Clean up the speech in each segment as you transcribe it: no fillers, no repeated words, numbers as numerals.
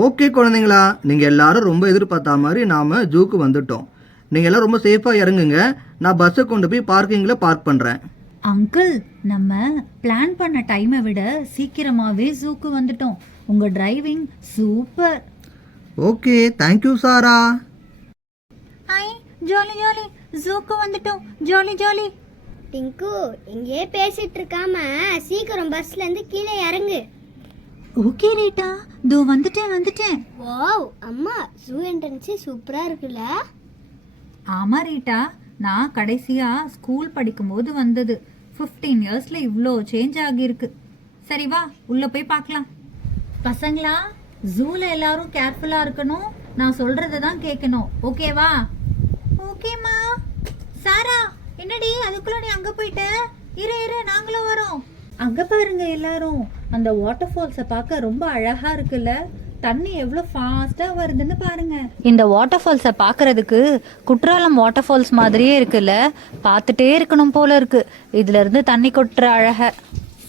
Okay குழந்தைங்களா, நீங்கள் எல்லாரும் ரொம்ப எதிர்பார்த்தா மாதிரி நாம் ஜூக்கு வந்துட்டோம். நீங்கள் எல்லாம் ரொம்ப சேஃபாக இறங்குங்க. நான் பஸ்ஸை கொண்டு போய் பார்க்கிங்கில் பார்க் பண்ணுறேன். அங்கிள், நம்ம பிளான் பண்ண டைமை விட சீக்கிரமாவே ஜூக்கு வந்துட்டோம். உங்க டிரைவிங் சூப்பர். ஓகே, தேங்க்யூ சாரா. ஹாய், ஜாலி ஜாலி, ஜூக்கு வந்துட்டோம். Jolly jolly. டிங்கு, இங்கே பேசிட்டு இருக்காம சீக்கிரம் பஸ்ல இருந்து கீழே இறங்கு. ஓகே ரீட்டா, தோ வந்துட்டேன். வாவ், அம்மா ஜூ என்ட்ரன்ஸே சூப்பரா இருக்குல்ல. ஆமா ரீட்டா, நான் கடைசியா ஸ்கூல் படிக்கும்போது வந்தது. 15 இயர்ஸ்ல இவ்வளோ சேஞ்ச் ஆகியிருக்கு. சரி வா, உள்ள போய் பார்க்கலாம். பசங்களா, ஜூல எல்லாரும் கேர்ஃபுல்லா இருக்கணும். நான் சொல்றதை தான் கேட்கணும். ஓகேவா? ஓகேம்மா. சாரா, என்னடி அதுக்குள்ள நீ அங்க போயிட்ட? இரு நாங்களும் வரோம். அங்க பாருங்க எல்லாரும். அந்த வாட்டர் ஃபால்ஸை பார்க்க ரொம்ப அழகா இருக்குல்ல. தண்ணி எவ்வளோ ஃபாஸ்டா வருதுன்னு பாருங்க. இந்த வாட்டர் ஃபால்ஸை பார்க்கறதுக்கு குற்றாலம் வாட்டர் ஃபால்ஸ் மாதிரியே இருக்குல்ல. பார்த்துட்டே இருக்கணும் போல இருக்கு. இதுல இருந்து தண்ணி கொட்டுற அழக.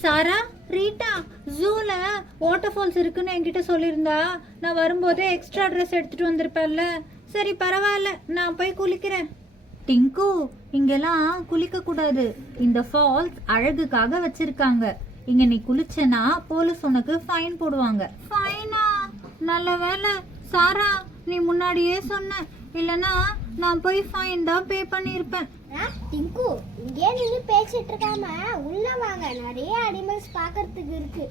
சாரா, ரீட்டா, ஜூல வாட்டர் ஃபால்ஸ் இருக்குன்னு என்கிட்ட சொல்லியிருந்தா நான் வரும்போதே எக்ஸ்ட்ரா ட்ரெஸ் எடுத்துட்டு வந்திருப்பேன்ல. சரி பரவாயில்ல, நான் போய் குளிக்கிறேன். டிங்கு, இங்கெல்லாம் குளிக்க கூடாது. இந்த ஃபால்ஸ் அழகுக்காக வச்சிருக்காங்க. இங்க நீ குளிச்சனா போலீஸ் உனக்கு ஃபைன் போடுவாங்க. ஃபைனா? நல்ல வேலை சாரா, நீ முன்னாடியே சொன்ன. இல்லனா நான் போய் ஃபைன் தான் பே பண்ணியிருப்பேன். டிங்கு, இங்கே நின்று பேசிட்டு இருக்காம உள்ள வாங்க, நிறைய அனிமல்ஸ் பார்க்கறதுக்கு இருக்கு.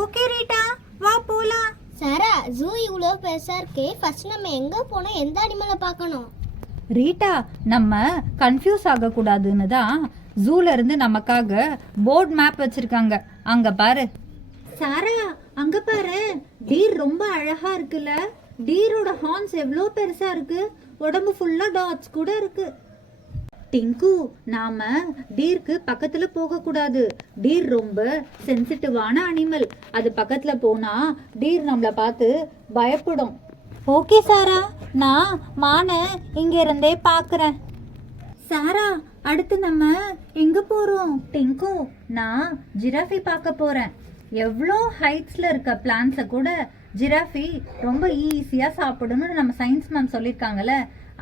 ஓகே ரீட்டா, வா போலாம். சாரா, ஜூ இவ்வளோ பெருசா இருக்கு. ஃபர்ஸ்ட் நம்ம எங்க போனோம், எந்த அனிமலை பார்க்கணும்? ரீட்டா, நம்ம கன்ஃபியூஸ் ஆகக்கூடாதுன்னு தான் ஜூல இருந்து நமக்காக போர்ட் மேப் வச்சிருக்காங்க. அங்க பாரு. சாரா, அங்க பாரு. டீர் ரொம்ப அழகா இருக்குல்ல. டீரோட ஹார்ன்ஸ் எவ்வளோ பெருசா இருக்கு. உடம்பு ஃபுல்லா டாட்ஸ் கூட இருக்கு. டிங்கு, நாம டீருக்கு பக்கத்துல போக கூடாது. டீர் ரொம்ப சென்சிட்டிவான அனிமல். அது பக்கத்துல போனா டீர் நம்மள பார்த்து பயப்படும். ஓகே சாரா, நான் மானை இங்க இருந்தே பாக்குறேன். சாரா, அடுத்து நம்ம எங்க போறோம்? டிங்கு, நான் ஜிராஃபி பார்க்க போறேன். எவ்வளோ ஹைட்ஸ்ல இருக்க பிளான்ஸை கூட ஜிராஃபி ரொம்ப ஈஸியா சாப்பிடணும்னு நம்ம சயின்ஸ் மேம் சொல்லியிருக்காங்கல்ல,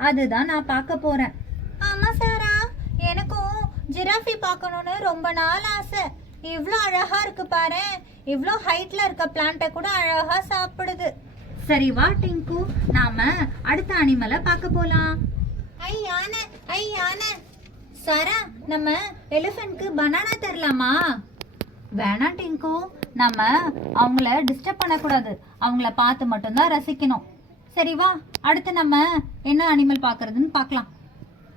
அதுதான் நான் பார்க்க போறேன். ஆமா சாரா, எனக்கும் ஜிராஃபி பார்க்கணும்னு ரொம்ப நாள் ஆசை. இவ்வளோ அழகா இருக்கு பாரு. இவ்வளோ ஹைட்ல இருக்க பிளான்ட்டை கூட அழகா சாப்பிடுது. சரி வா டிங்கு, நாம அடுத்த அனிமலை பார்க்க போலாம். ஐ யானை. சாரா, நம்ம எலிஃபென்ட்க்கு பனானா தரலாமா? வேணாம் டிங்கு, நம்ம அவங்கள டிஸ்டர்ப் பண்ணக்கூடாது. அவங்கள பார்த்து மட்டும்தான் ரசிக்கணும். சரி வா, அடுத்து நம்ம என்ன அனிமல் பார்க்கறதுன்னு பார்க்கலாம்.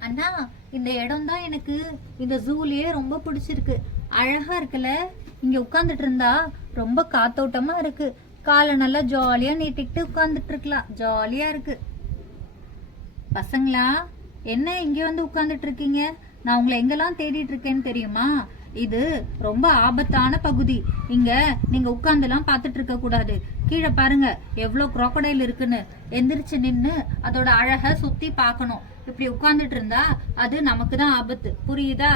அண்ணா, இந்த இடம் தான் எனக்கு இந்த ஜூலயே ரொம்ப பிடிச்சிருக்கு. அழகா இருக்குல்ல. இங்க உட்கார்ந்துட்டு இருந்தா ரொம்ப காத்தோட்டமா இருக்கு. காலை நல்லா ஜாலியா நீட்டிட்டு உட்கார்ந்துட்டு இருக்கலாம். ஜாலியா இருக்கு. பசங்களா, என்ன இங்க வந்து உட்கார்ந்துட்டு இருக்கீங்க? நான் உங்களை எங்கெல்லாம் தேடிட்டு இருக்கேன்னு தெரியுமா? இது ரொம்ப ஆபத்தான பகுதி. இங்க நீங்க உட்கார்ந்துலாம் பார்த்துட்டு இருக்க கூடாது. கீழே பாருங்க எவ்வளோ crocodile இருக்குன்னு. எந்திரிச்சு நின்று அதோட அழகை சுத்தி பார்க்கணும். இப்படி உட்கார்ந்துட்டு இருந்தா அது நமக்கு தான் ஆபத்து. புரியுதா?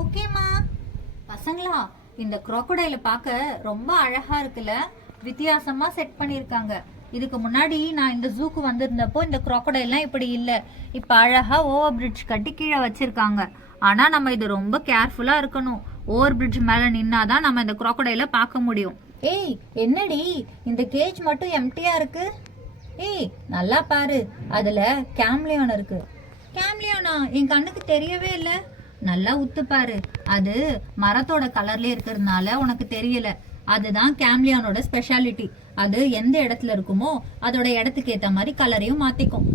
ஓகேம்மா. பசங்களா, இந்த crocodile பார்க்க ரொம்ப அழகா இருக்குல்ல. வித்தியாசமா செட் பண்ணியிருக்காங்க. இதுக்கு முன்னாடி நான் இந்த ஜூக்கு வந்திருந்தப்போ இந்த crocodileலாம் இப்படி இல்லை. இப்போ அழகா ஓவர் பிரிட்ஜ் கட்டி கீழே வச்சிருக்காங்க. ஆனா நம்ம இது ரொம்ப கேர்ஃபுல்லா இருக்கணும். ஓவர் பிரிட்ஜ் மேல நின்னாதான் நம்ம இந்த crocodile பார்க்க முடியும். ஏய், என்னடி இந்த கேஜ் மட்டும் எம்டியா இருக்கு? ஏய், நல்லா பாரு, அதுல கேம்லியான் இருக்கு. கேம்லியானா? என் கண்ணுக்கு தெரியவே இல்லை. நல்லா உத்து பாரு. அது மரத்தோட கலர்ல இருக்கிறதுனால உனக்கு தெரியல. அதுதான் கேம்லியானோட ஸ்பெஷாலிட்டி. அது எந்த இடத்துல இருக்குமோ அதோட இடத்துக்கு ஏத்த மாதிரி கலரையும் மாத்திக்கும்.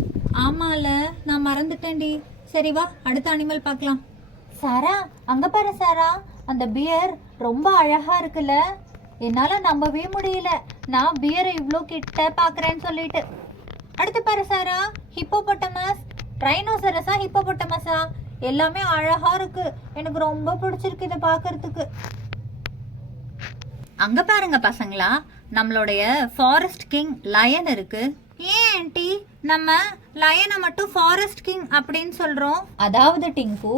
ஆமால, நான் மறந்துட்டேன்டி. சரி வா, அடுத்த அனிமல் பார்க்கலாம். சாரா, அங்க பாரு சாரா, அந்த பியர் ரொம்ப அழகா இருக்குல்ல. என்னால நம்பவே முடியல, நான் பியரை இவ்ளோ கிட்ட பாக்குறேன்னு சொல்லிட்டு. அடுத்து பாரு சாரா, ஹிப்போபொட்டமஸ். ரைனோசரஸா ஹிப்போபொட்டமஸா? எல்லாமே அழகா இருக்கு. எனக்கு ரொம்ப பிடிச்சிருக்கு இதை பாக்குறதுக்கு. அங்க பாருங்க பசங்களா, நம்மளுடைய ஃபாரஸ்ட் கிங் லயன் இருக்கு. ஏன் ஆன்ட்டி நம்ம லயனை மட்டும் ஃபாரஸ்ட் கிங் அப்படின்னு சொல்றோம்? அதாவது டிங்கு,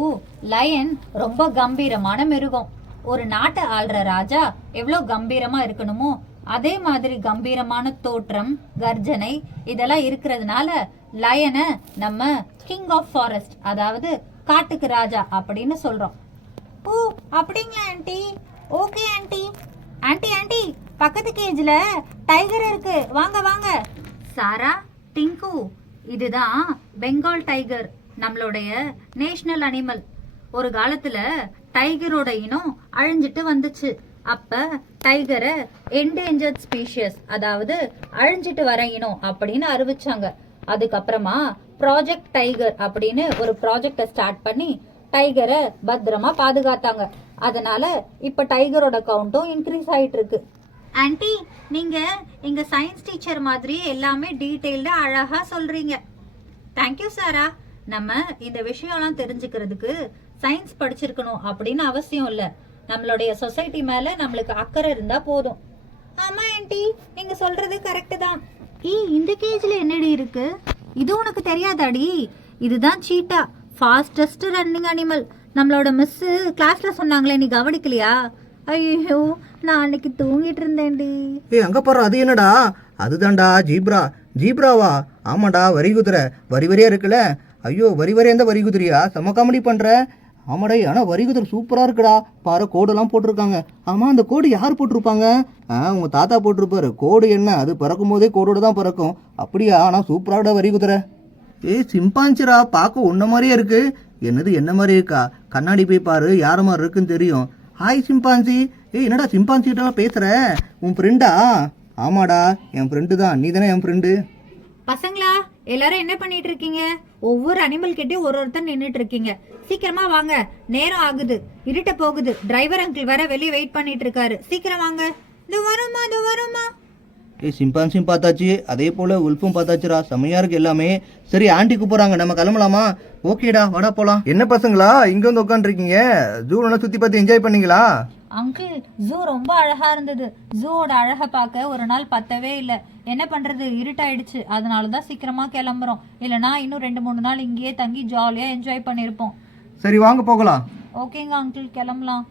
லயன் ரொம்ப கம்பீரமான மிருகம். ஒரு நாட்டை ஆள்ற ராஜா எவ்வளோ கம்பீரமா இருக்கணுமோ அதே மாதிரி கம்பீரமான தோற்றம், கர்ஜனை இதெல்லாம் இருக்கிறதுனால லயனை நம்ம கிங் ஆஃப் ஃபாரஸ்ட், அதாவது காட்டுக்கு ராஜா அப்படின்னு சொல்றோம். ஓ அப்படிங்களா aunty? Okay aunty. Aunty aunty பக்கத்து கேஜ்ல டைகர் இருக்கு, வாங்க வாங்க. சாரா, டிங்கு, இதுதான் பெங்கால் டைகர், நம்மளுடைய நேஷனல் அனிமல். ஒரு காலத்துல டைகரோட இனம் அழிஞ்சிட்டு வந்துச்சு. அப்ப டைகரை என்டேஞ்சர்ட் ஸ்பீஷியஸ், அதாவது அழிஞ்சிட்டு வர இனம் அப்படின்னு அறிவிச்சாங்க. அதுக்கப்புறமா ப்ராஜெக்ட் டைகர் அப்படின்னு ஒரு ப்ராஜெக்டை ஸ்டார்ட் பண்ணி டைகரை பத்திரமா பாதுகாத்தாங்க. அதனால இப்ப டைகரோட கவுண்ட்டும் இன்க்ரீஸ் ஆயிட்டு இருக்கு. ஆன்ட்டி, நீங்க எங்க சயின்ஸ் டீச்சர் மாதிரி எல்லாமே டீடைல்டா அழகா சொல்றீங்க. தேங்க்யூ சாரா. நம்ம இந்த விஷயம்லாம் தெரிஞ்சுக்கிறதுக்கு சயின்ஸ் படிச்சிருக்கணும் அப்படின்னு அவசியம் இல்லை. நம்மளுடைய சொசைட்டி மேல நம்மளுக்கு அக்கறை இருந்தா போதும். ஆமா ஆன்ட்டி, நீங்க சொல்றது கரெக்ட் தான். இந்த கேஜ்ல என்னடி இருக்கு? இது உனக்கு தெரியாதாடி? இதுதான் சீட்டா, ஃபாஸ்டஸ்ட் ரன்னிங் அனிமல். நம்மளோட மிஸ் கிளாஸ்ல சொன்னாங்களே, நீ கவனிக்கலையா? ஐயோ, நான் அன்னைக்கு தூங்கிட்டு இருந்தேன்டி. அங்க பாரு, அது என்னடா? அதுதான்டா ஜீப்ரா. ஜீப்ராவா? ஆமாடா, வரி குதிரை. வரி வரியா இருக்குல்ல. ஐயோ, வரி வரியா இருந்தா வரி குதிரையா? செம காமெடி பண்ற. ஆமாடா, ஆனால் வரி குதிரை சூப்பரா இருக்குடா. பாரு, கோடெல்லாம் போட்டிருக்காங்க. ஆமா, அந்த கோடு யார் போட்டிருப்பாங்க? உங்க தாத்தா போட்டிருப்பாரு. கோடு என்ன, அது பிறக்கும் போதே கோடோட தான் பிறக்கும். அப்படியா? ஆனா சூப்பராடா வரி குதிரை. சிம்பான்சிரா, பார்க்க உன்ன மாதிரியே இருக்கு. என்னது என்ன மாதிரி இருக்கா? கண்ணாடி போய் பாரு, யார மாதிரி இருக்குன்னு தெரியும். Hi chimpanzee. என்னடா சிம்பான்சி கிட்டலாம் பேசுற? உன் ஃப்ரெண்டா? ஆமாடா, என் ஃப்ரெண்டு தான். நீ தானே என் ஃப்ரெண்டு. பசங்களா, எல்லாரும் என்ன பண்ணிட்டு இருக்கீங்க? ஒவ்வொரு அனிமல் கிட்டயும் ஒருத்தர் நின்றுட்டு இருக்கீங்க. சீக்கிரமா வாங்க, நேரம் ஆகுது, இருட்ட போகுது. டிரைவர் அங்கிள் வேற வெளியே வெயிட் பண்ணிட்டு இருக்காரு. சீக்கிரம் வாங்க. இது வருமா, இது வருமா? சிம்பான்சியும் பார்த்தாச்சு, அதே போல உல்ஃபும் பார்த்தாச்சுடா. செம்மையா இருக்கு எல்லாமே. சரி, ஆண்டி கூப்பிடுறாங்க, நம்ம கிளம்பலாமா? ஓகேடா, வாடா போலாம். என்ன பசங்களா இங்க வந்து உட்காந்துருக்கீங்க? ஜூல சுத்தி பார்த்து என்ஜாய் பண்ணீங்களா? அங்கிள், ஜூ ரொம்ப அழகா இருந்தது. ஜூவோட அழகை பார்க்க ஒரு நாள் பத்தவே இல்லை. என்ன பண்றது, இருட்டாயிடுச்சு. அதனாலதான் சீக்கிரமா கிளம்புறோம். இல்லைனா இன்னும் 2-3 நாள் இங்கேயே தங்கி ஜாலியா என்ஜாய் பண்ணிருப்போம். சரி, வாங்க போகலாம். ஓகேங்க அங்கிள், கிளம்பலாம்.